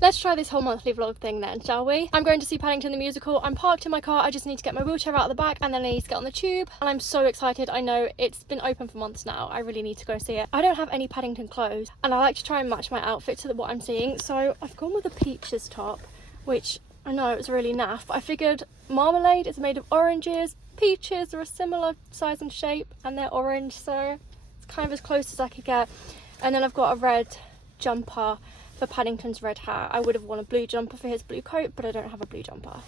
let's try this whole monthly vlog thing then, shall we? I'm going to see Paddington the musical. I'm parked in my car. I just need to get my wheelchair out of the back and then I need to get on the tube. And I'm so excited. I know it's been open for months now. I really need to go see it. I don't have any Paddington clothes and I like to try and match my outfit to what I'm seeing. So I've gone with a peaches top, which I know it's really naff, but I figured marmalade is made of oranges. Peaches are a similar size and shape and they're orange, so it's kind of as close as I could get. And then I've got a red jumper for Paddington's red hat. I would have worn a blue jumper for his blue coat, but I don't have a blue jumper.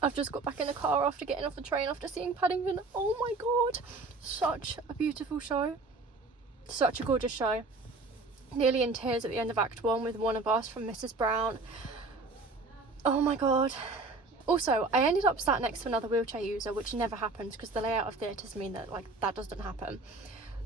I've just got back in the car after getting off the train after seeing Paddington. Oh my god, such a beautiful show, such a gorgeous show. Nearly in tears at the end of Act 1 with One of Us from Mrs. Brown. Oh my god. Also, I ended up sat next to another wheelchair user, which never happens because the layout of theatres mean that that doesn't happen.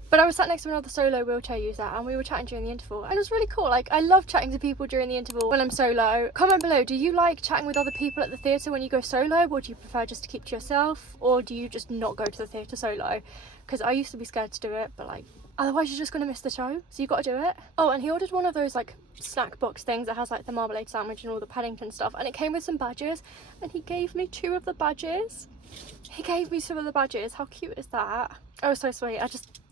But I was sat next to another solo wheelchair user and we were chatting during the interval and it was really cool. Like, I love chatting to people during the interval when I'm solo. Comment below, do you like chatting with other people at the theatre when you go solo, or do you prefer just to keep to yourself, or do you just not go to the theatre solo? Because I used to be scared to do it, but like, otherwise you're just going to miss the show, so you got to do it. Oh, and he ordered one of those like snack box things that has like the marmalade sandwich and all the Paddington stuff, and it came with some badges and he gave me 2 of the badges. He gave me some of the badges. How cute is that? Oh, so sweet.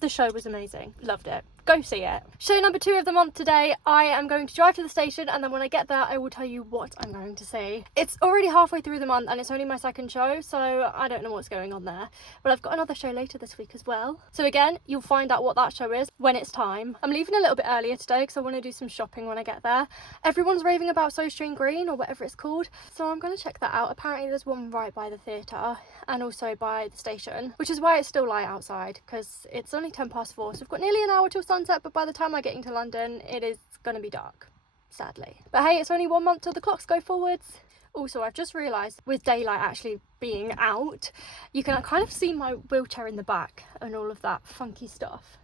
The show was amazing. Loved it. Go see it. Show number 2 of the month today. I am going to drive to the station and then when I get there I will tell you what I'm going to see. It's already halfway through the month and it's only my second show, so I don't know what's going on there. But I've got another show later this week as well. So again, you'll find out what that show is when it's time. I'm leaving a little bit earlier today because I want to do some shopping when I get there. Everyone's raving about So String Green or whatever it's called, so I'm going to check that out. Apparently there's one right by the theatre and also by the station, which is why it's still light outside because it's only 4:10, so we've got nearly an hour till sunset, but by the time I get into London it is going to be dark, sadly. But hey, it's only 1 month till the clocks go forwards. Also, I've just realised with daylight actually being out, you can kind of see my wheelchair in the back and all of that funky stuff.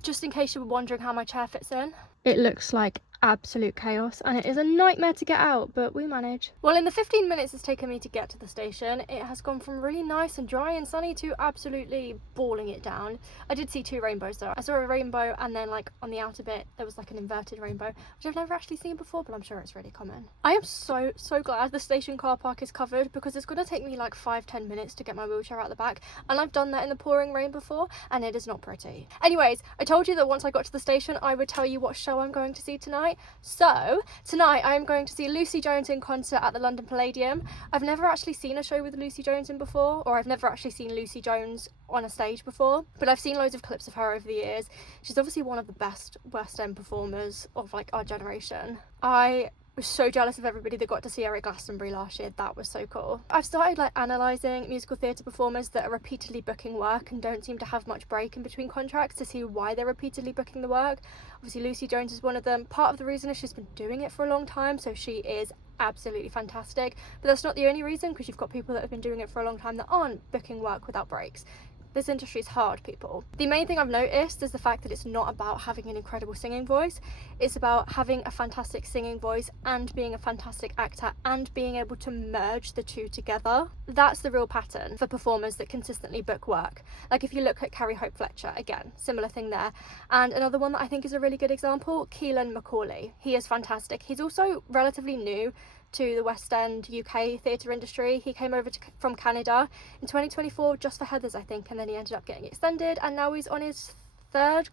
Just in case you were wondering how my chair fits in, it looks like absolute chaos and it is a nightmare to get out, but we manage. Well, in the 15 minutes it's taken me to get to the station, it has gone from really nice and dry and sunny to absolutely balling it down. I did see 2 rainbows though. I saw a rainbow and then like on the outer bit there was like an inverted rainbow, which I've never actually seen before, but I'm sure it's really common. I am so glad the station car park is covered because it's going to take me like 5-10 minutes to get my wheelchair out the back, and I've done that in the pouring rain before and it is not pretty. Anyways, I told you that once I got to the station I would tell you what show I'm going to see tonight. So tonight I'm going to see Lucie Jones in concert at the London Palladium. I've never actually seen a show with Lucie Jones in before, or I've never actually seen Lucie Jones on a stage before, but I've seen loads of clips of her over the years. She's obviously one of the best West End performers of like our generation. I was so jealous of everybody that got to see her at Glastonbury last year. That was so cool. I've started like analysing musical theatre performers that are repeatedly booking work and don't seem to have much break in between contracts to see why they're repeatedly booking the work. Obviously Lucie Jones is one of them. Part of the reason is she's been doing it for a long time, so she is absolutely fantastic, but that's not the only reason, because you've got people that have been doing it for a long time that aren't booking work without breaks. This industry is hard, people. The main thing I've noticed is the fact that it's not about having an incredible singing voice. It's about having a fantastic singing voice and being a fantastic actor and being able to merge the two together. That's the real pattern for performers that consistently book work. Like if you look at Carrie Hope Fletcher, again, similar thing there. And another one that I think is a really good example, Keelan Macaulay. He is fantastic. He's also relatively new to the West End UK theatre industry. He came over from Canada in 2024 just for Heathers, I think, and then he ended up getting extended, and now he's on his third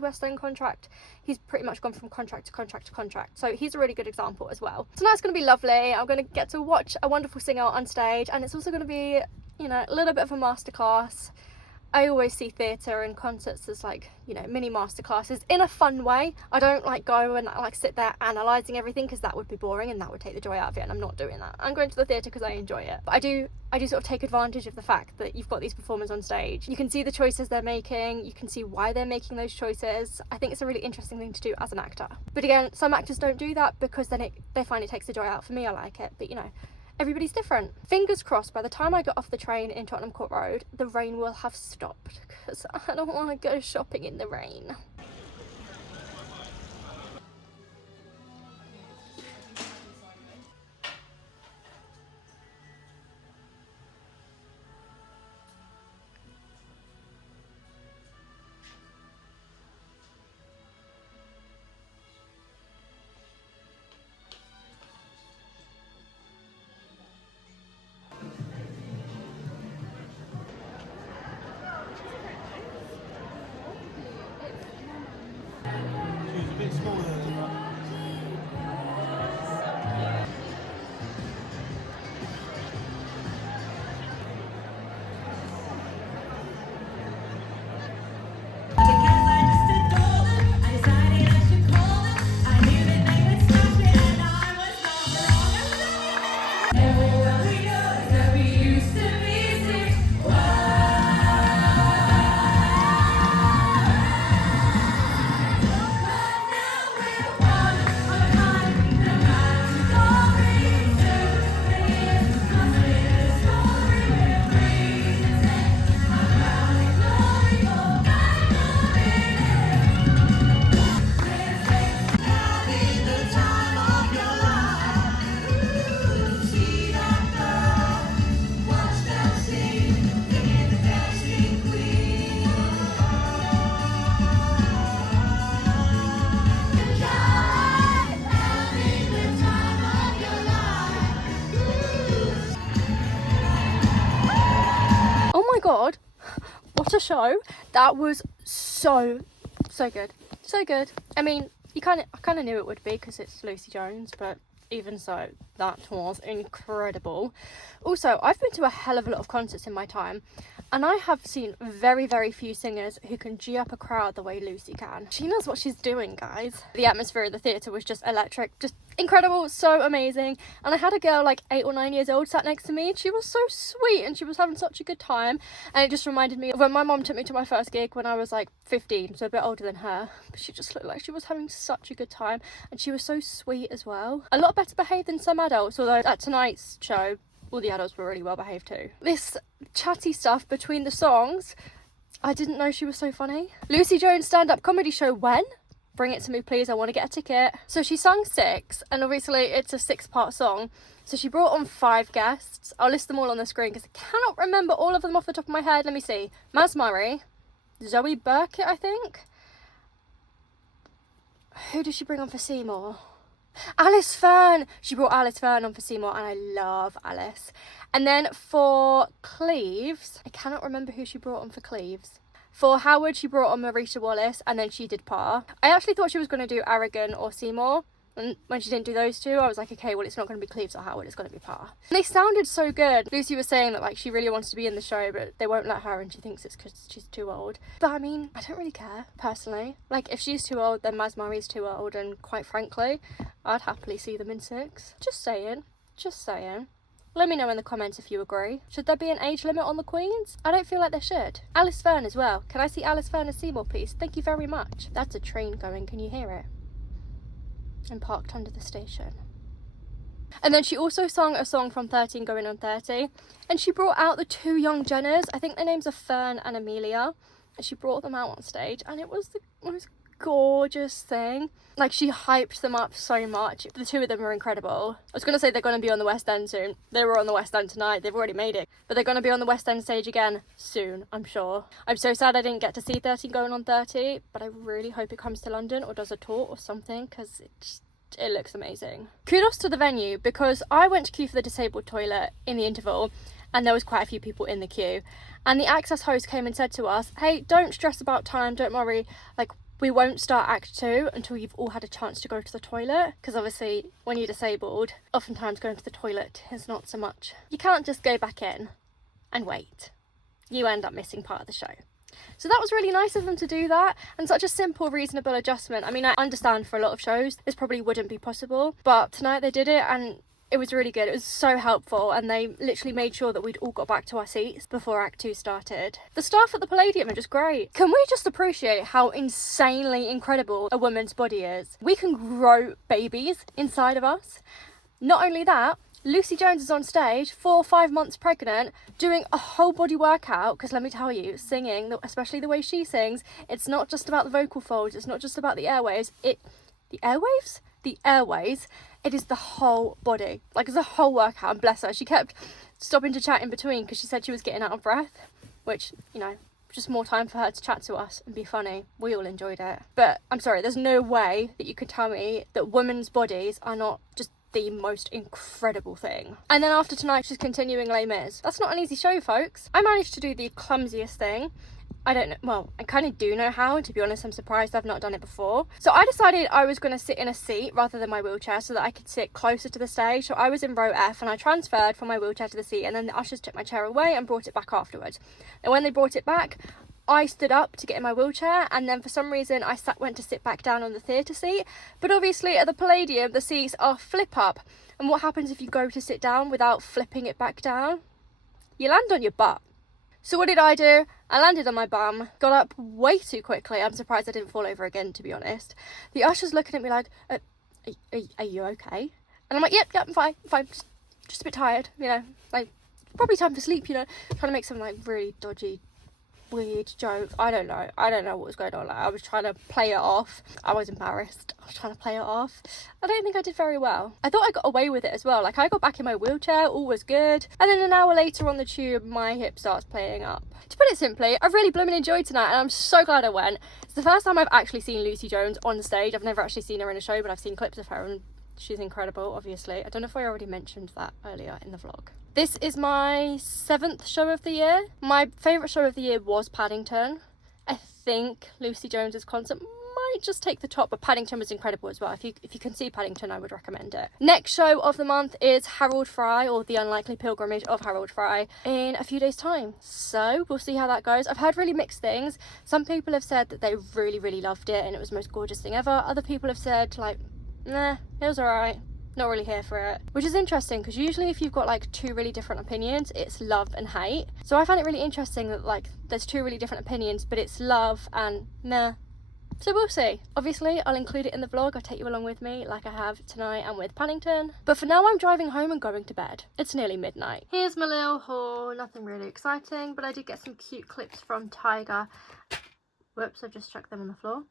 West End contract. He's pretty much gone from contract to contract to contract, so he's a really good example as well. Tonight's going to be lovely. I'm going to get to watch a wonderful singer on stage, and it's also going to be, you know, a little bit of a masterclass. I always see theatre and concerts as like, you know, mini masterclasses in a fun way. I don't like go and like sit there analysing everything, because that would be boring and that would take the joy out of it, and I'm not doing that. I'm going to the theatre because I enjoy it. But I do sort of take advantage of the fact that you've got these performers on stage. You can see the choices they're making, you can see why they're making those choices. I think it's a really interesting thing to do as an actor. But again, some actors don't do that because then they find it takes the joy out. For me, I like it, but you know, everybody's different. Fingers crossed, by the time I get off the train in Tottenham Court Road, the rain will have stopped, because I don't want to go shopping in the rain. She's a bit smaller than that. Oh my god, what a show. That was so good. So good. I mean, I kind of knew it would be because it's Lucie Jones, but even so, that was incredible. Also, I've been to a hell of a lot of concerts in my time, and I have seen very, very few singers who can G up a crowd the way Lucie can. She knows what she's doing, guys. The atmosphere of the theatre was just electric, just incredible, so amazing. And I had a girl like 8 or 9 years old sat next to me, and she was so sweet and she was having such a good time. And it just reminded me of when my mom took me to my first gig when I was like 15, so a bit older than her. But she just looked like she was having such a good time, and she was so sweet as well. A lot better behaved than some adults, although at tonight's show all the adults were really well behaved too. This chatty stuff between the songs, I didn't know she was so funny. Lucie Jones stand-up comedy show when? Bring it to me please, I want to get a ticket. So she sung 6, and obviously it's a 6-part song, so she brought on 5 guests. I'll list them all on the screen because I cannot remember all of them off the top of my head. Let me see. Maz Murray, Zoe Burkett, I think. Who did she bring on for Seymour? Alice Fern. She brought Alice Fern on for Seymour, and I love Alice. And then for Cleves, I cannot remember who she brought on for Cleves. For Howard, she brought on Marisha Wallace, and then she did Parr. I actually thought she was going to do Aragon or Seymour, and when she didn't do those two, I was like, okay, well, it's not going to be Cleves or Howard, it's going to be Parr. And they sounded so good. Lucie was saying that like she really wants to be in the show, but they won't let her, and she thinks it's because she's too old. But I mean, I don't really care, personally. Like, if she's too old, then Maz Murray's too old, and quite frankly, I'd happily see them in 6. Just saying. Just saying. Let me know in the comments if you agree. Should there be an age limit on the Queens? I don't feel like there should. Alice Fern as well. Can I see Alice Fern as Seymour, please? Thank you very much. That's a train going. Can you hear it? I'm parked under the station. And then she also sung a song from 13 Going on 30. And she brought out the 2 young Jenners. I think their names are Fern and Amelia. And she brought them out on stage. And it was the most gorgeous thing. Like, she hyped them up so much. The 2 of them are incredible. I was going to say they're going to be on the West End soon. They were on the West End tonight. They've already made it. But they're going to be on the West End stage again soon, I'm sure. I'm so sad I didn't get to see 13 Going on 30, but I really hope it comes to London or does a tour or something, because it looks amazing. Kudos to the venue, because I went to queue for the disabled toilet in the interval, and there was quite a few people in the queue. And the access host came and said to us, hey, don't stress about time, don't worry, like, we won't start Act 2 until you've all had a chance to go to the toilet, because obviously when you're disabled, oftentimes going to the toilet is not so much. You can't just go back in and wait. You end up missing part of the show. So that was really nice of them to do that, and such a simple, reasonable adjustment. I mean, I understand for a lot of shows this probably wouldn't be possible, but tonight they did it and it was really good. It was so helpful, and they literally made sure that we'd all got back to our seats before Act 2 started. The staff at the Palladium are just great. Can we just appreciate how insanely incredible a woman's body is? We can grow babies inside of us. Not only that, Lucie Jones is on stage, 4 or 5 months pregnant, doing a whole body workout, because let me tell you, singing, especially the way she sings, it's not just about the vocal folds, it's not just about the airways, the airways, it is the whole body. Like, it's a whole workout, and bless her, she kept stopping to chat in between because she said she was getting out of breath, which, you know, just more time for her to chat to us and be funny. We all enjoyed it. But I'm sorry, there's no way that you could tell me that women's bodies are not just the most incredible thing. And then after tonight, she's continuing Les Mis. That's not an easy show, folks. I managed to do the clumsiest thing. I don't know, well, I kind of do know how, and to be honest, I'm surprised I've not done it before. So I decided I was going to sit in a seat rather than my wheelchair so that I could sit closer to the stage. So I was in row F and I transferred from my wheelchair to the seat, and then the ushers took my chair away and brought it back afterwards. And when they brought it back, I stood up to get in my wheelchair, and then for some reason I went to sit back down on the theatre seat. But obviously at the Palladium, the seats are flip up. And what happens if you go to sit down without flipping it back down? You land on your butt. So what did I do? I landed on my bum, got up way too quickly. I'm surprised I didn't fall over again, to be honest. The usher's looking at me like, are you okay? And I'm like, yep, I'm fine, just a bit tired, you know, like, probably time for sleep, you know, trying to make some, like, really dodgy, weird joke. I don't know what was going on. Like, I was trying to play it off. I was embarrassed. I was trying to play it off. I don't think I did very well. I thought I got away with it as well. Like, I got back in my wheelchair, all was good, and then an hour later on the tube, my hip starts playing up. To put it simply, I really blooming enjoyed tonight, and I'm so glad I went. It's the first time I've actually seen Lucie Jones on stage. I've never actually seen her in a show, but I've seen clips of her, and she's incredible, obviously. I don't know if I already mentioned that earlier in the vlog. This is my 7th show of the year. My favourite show of the year was Paddington. I think Lucie Jones's concert might just take the top, but Paddington was incredible as well. If you can see Paddington, I would recommend it. Next show of the month is Harold Fry, or The Unlikely Pilgrimage of Harold Fry, in a few days' time. So we'll see how that goes. I've heard really mixed things. Some people have said that they really, really loved it and it was the most gorgeous thing ever. Other people have said, like, nah, it was alright. Not really here for it, which is interesting because usually if you've got like 2 really different opinions, it's love and hate. So I find it really interesting that like there's 2 really different opinions, but it's love and meh. So we'll see. Obviously I'll include it in the vlog. I'll take you along with me like I have tonight and with Paddington. But for now I'm driving home and going to bed. It's nearly midnight. Here's my little haul. Nothing really exciting, but I did get some cute clips from Tiger. Whoops, I've just chucked them on the floor.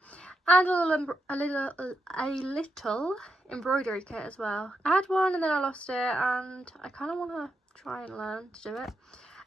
And a little embroidery kit as well. I had one and then I lost it, and I kind of want to try and learn to do it.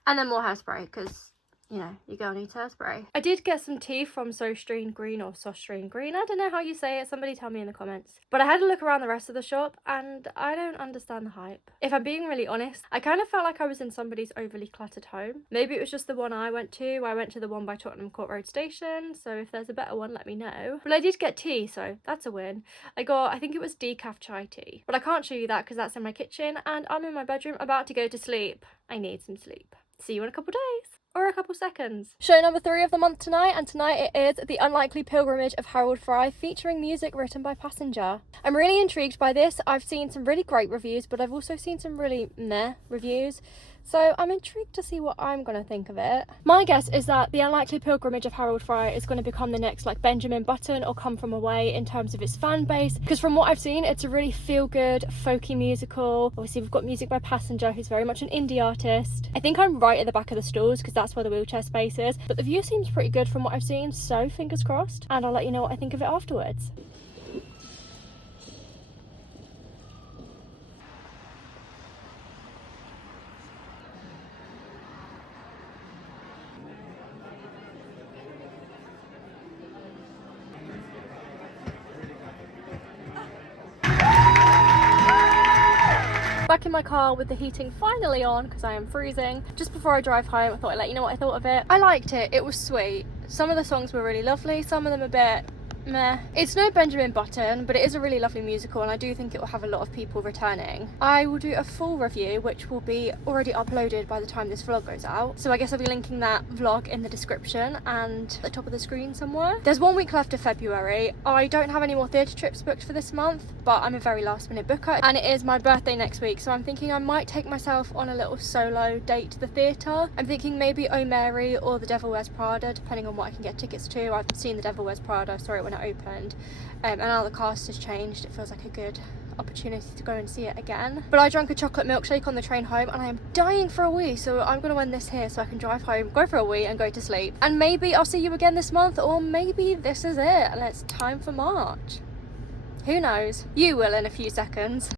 And then more hairspray, because, you know, your girl needs hairspray. I did get some tea from Sostrine Green, or Sostrine Green. I don't know how you say it. Somebody tell me in the comments. But I had a look around the rest of the shop and I don't understand the hype. If I'm being really honest, I kind of felt like I was in somebody's overly cluttered home. Maybe it was just the one I went to. I went to the one by Tottenham Court Road station. So if there's a better one, let me know. But I did get tea, so that's a win. I got, I think it was decaf chai tea. But I can't show you that because that's in my kitchen and I'm in my bedroom about to go to sleep. I need some sleep. See you in a couple days. Or a couple seconds. Show number 3 of the month tonight, and tonight it is The Unlikely Pilgrimage of Harold Fry, featuring music written by Passenger. I'm really intrigued by this. I've seen some really great reviews, but I've also seen some really meh reviews. So I'm intrigued to see what I'm going to think of it. My guess is that The Unlikely Pilgrimage of Harold Fry is going to become the next like Benjamin Button or Come From Away in terms of its fan base. Because from what I've seen, it's a really feel-good, folky musical. Obviously we've got music by Passenger, who's very much an indie artist. I think I'm right at the back of the stalls because that's where the wheelchair space is. But the view seems pretty good from what I've seen, so fingers crossed. And I'll let you know what I think of it afterwards. Back in my car with the heating finally on because I am freezing. Just before I drive home, I thought I'd let you know what I thought of it. I liked it. It was sweet. Some of the songs were really lovely, some of them a bit meh. It's no Benjamin Button, but it is a really lovely musical, and I do think it will have a lot of people returning. I will do a full review, which will be already uploaded by the time this vlog goes out. So I guess I'll be linking that vlog in the description and at the top of the screen somewhere. There's 1 week left of February. I don't have any more theatre trips booked for this month, but I'm a very last minute booker, and it is my birthday next week, so I'm thinking I might take myself on a little solo date to the theatre. I'm thinking maybe Oh Mary or The Devil Wears Prada, depending on what I can get tickets to. I've seen The Devil Wears Prada, I saw it when it opened, and now the cast has changed. It feels like a good opportunity to go and see it again. But I drank a chocolate milkshake on the train home and I am dying for a wee, so I'm going to end this here so I can drive home, go for a wee and go to sleep. And maybe I'll see you again this month, or maybe this is it and it's time for March. Who knows? You will in a few seconds.